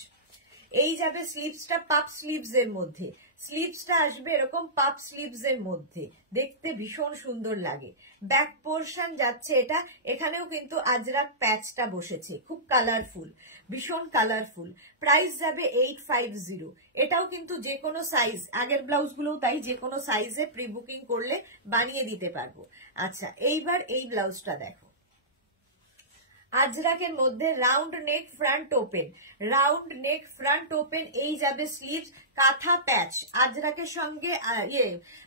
এই যাবে স্লিভসটা পাপ স্লিভস এর মধ্যে, স্লিভসটা আসবে এরকম পাপ স্লিভস এর মধ্যে, দেখতে ভীষণ সুন্দর লাগে। ব্যাক পোর্শন যাচ্ছে এটা, এখানেও কিন্তু আজরাক প্যাচটা বসেছে, খুব কালারফুল, ভীষণ কালারফুল। প্রাইস যাবে 850। এটাও কিন্তু যে কোনো সাইজ, আগের ব্লাউজ গুলোও তাই, যে কোনো সাইজে প্রি বুকিং করলে বানিয়ে দিতে পারবো। আচ্ছা, এইবার এই ব্লাউজটা দেখো, আজরাকের মধ্যে round neck front open, round neck front open. এই যাবে স্লিভস, কাঁথা প্যাচ। আজরাকের সঙ্গে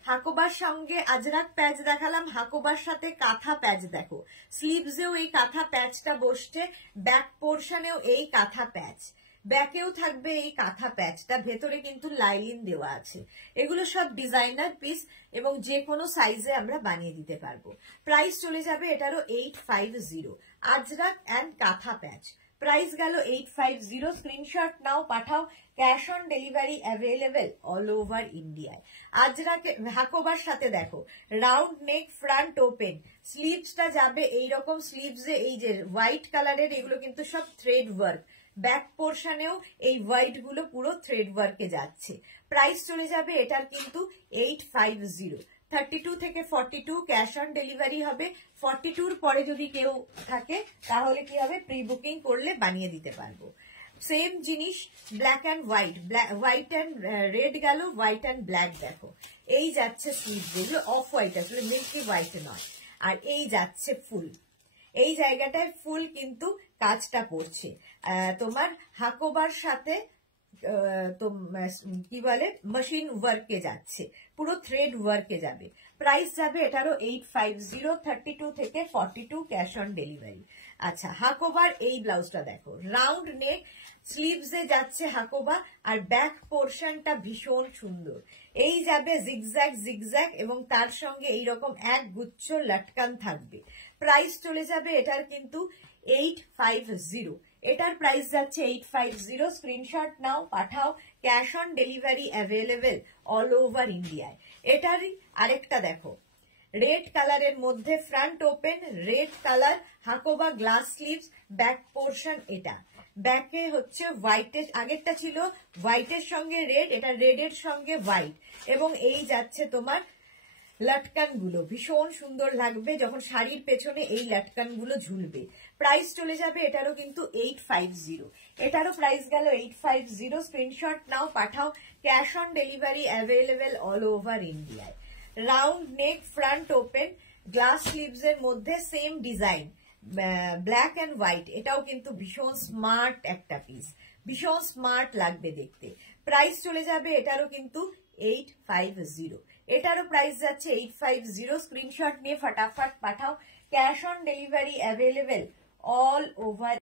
হাকোবার সঙ্গে আজরাক প্যাচ দেখালাম, হাকোবার সাথে কাঁথা প্যাচ দেখো। স্লিভসেও এই কাঁথা প্যাচটা বসছে, ব্যাক পোর্শনেও এই কাঁথা প্যাচ, ব্যাকেও থাকবে এই কাঁথা প্যাচটা, ভেতরে কিন্তু লাইলিন দেওয়া আছে। এগুলো সব ডিজাইনার পিস এবং যে কোনো সাইজে আমরা বানিয়ে দিতে পারবো। প্রাইস চলে যাবে এটারও 850। আজরাক অ্যান্ড কাঁথা প্যাচ, প্রাইস গেল 850। স্ক্রিনশট নাও, পাঠাও। Cash on delivery available all over ইন্ডিয়ায়। আজরাক হাকোবার সাথে দেখো, রাউন্ড নেক ফ্রন্ট ওপেন। স্লিভসটা যাবে এইরকম, স্লিভসে এই যে হোয়াইট কালারের, এগুলো কিন্তু সব থ্রেড ওয়ার্ক। ব্যাক পোর্শনেও এই হোয়াইট গুলো পুরো থ্রেড ওয়ার্কে যাচ্ছে। প্রাইস চলে যাবে এটার কিন্তু 850। 32 থেকে 42 ক্যাশ অন ডেলিভারি হবে। 42 পরে যদি কেউ থাকে তাহলে কি হবে, প্রি বুকিং করলে বানিয়ে দিতে পারবো। সেম জিনিস black and white, white and red গেল, হোয়াইট অ্যান্ড ব্ল্যাক দেখো, এই যাচ্ছে স্লিভ, যেগুলো অফ হোয়াইট আসলে মিল্কি হোয়াইট নয়, আর এই যাচ্ছে ফুল, এই জায়গাটায় ফুল কিন্তু কাজটা পড়ছে তোমার হাকোবার সাথে কি বলে মেশিন ওয়ার্কে যাচ্ছে, পুরো থ্রেড ওয়ার্কে যাবে। প্রাইস যাবে এটারও 850, 32 থেকে 42 ক্যাশ অন ডেলিভারি। আচ্ছা, হাকোবার এই ব্লাউজটা দেখো, রাউন্ড নেক, স্লিভসে যাচ্ছে হাকোবা, আর ব্যাক পোর্শনটা ভীষণ সুন্দর, এই যাবে জিগজ্যাগ জিগজ্যাগ, এবং তার সঙ্গে এইরকম এক গুচ্ছ লটকান থাকবে। প্রাইস চলে যাবে এটার কিন্তু 850, এটার প্রাইস যাচ্ছে 850। স্ক্রিনশট নাও, পাঠাও, cash on delivery available all over ইন্ডিয়ায়। এটারই আরেকটা দেখো, রেড কালারের মধ্যে front open, red colour, Hakoba glass sleeves, back portion, এটা ব্যাকে হচ্ছে হোয়াইটের, আগেরটা ছিল হোয়াইটের সঙ্গে রেড, এটা রেডের সঙ্গে হোয়াইট, এবং এই যাচ্ছে তোমার লটকান গুলো, ভীষণ সুন্দর লাগবে যখন শাড়ির পেছনে এই লটকান গুলো ঝুলবে। প্রাইস চলে যাবে এটারও কিন্তু 850, এটারও প্রাইস গেল 850। স্ক্রিনশট নাও, পাঠাও, cash on delivery available all over ইন্ডিয়ায়। Round neck, front open, glass sleeves এর মধ্যে same design, black and white, এটাও কিন্তু ভীষণ স্মার্ট একটা পিস, ভীষণ স্মার্ট লাগবে দেখতে। প্রাইস চলে যাবে এটারও কিন্তু 850, এটারও প্রাইস যাচ্ছে 850। স্ক্রিনশট নিয়ে ফটাফট পাঠাও, cash on delivery available all over